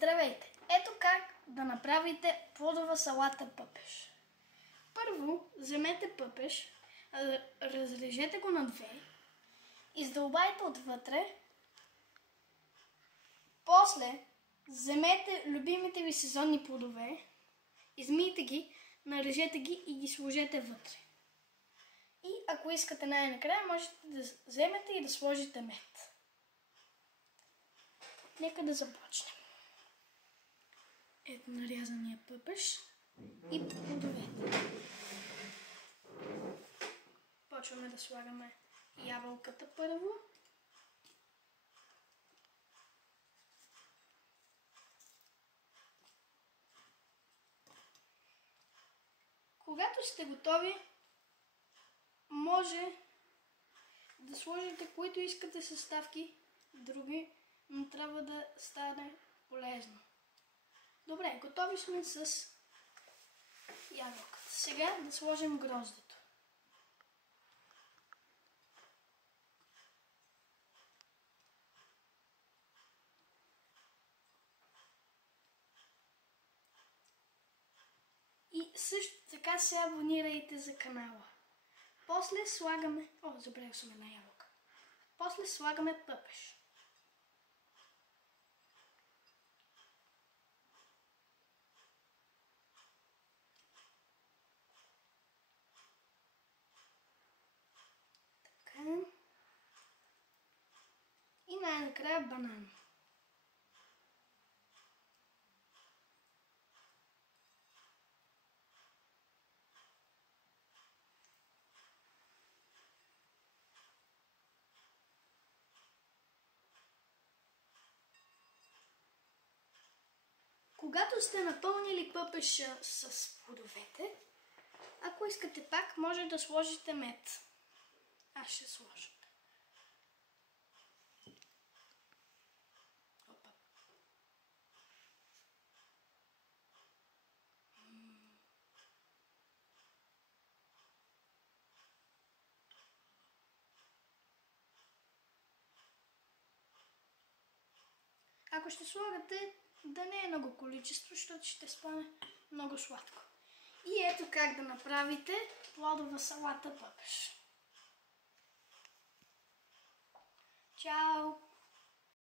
Здравейте! Ето как да направите плодова салата пъпеш. Първо вземете пъпеш, разрежете го на две, издълбайте отвътре. После вземете любимите ви сезонни плодове, измийте ги, нарежете ги и ги сложете вътре. И ако искате най-накрая, можете да вземете и да сложите мед. Нека да започнем. Ето нарязания пъпеш и плодовете. Почваме да слагаме ябълката първо. Когато сте готови, може да сложите които искате съставки, други, но трябва да стане полезно. Добре, готови сме с ябълката. Сега да сложим гроздето. И също така се абонирайте за канала. После слагаме... забравих съм една ябълка. После слагаме пъпеш. Така. И най-накрая банан. Когато сте напълнили пъпеша с плодовете, ако искате пак, може да сложите мед. Аз ще сложа. Опа. Ако ще слагате, да не е много количество, защото ще стане много сладко. И ето как да направите плодова салата пъпеш. Чао!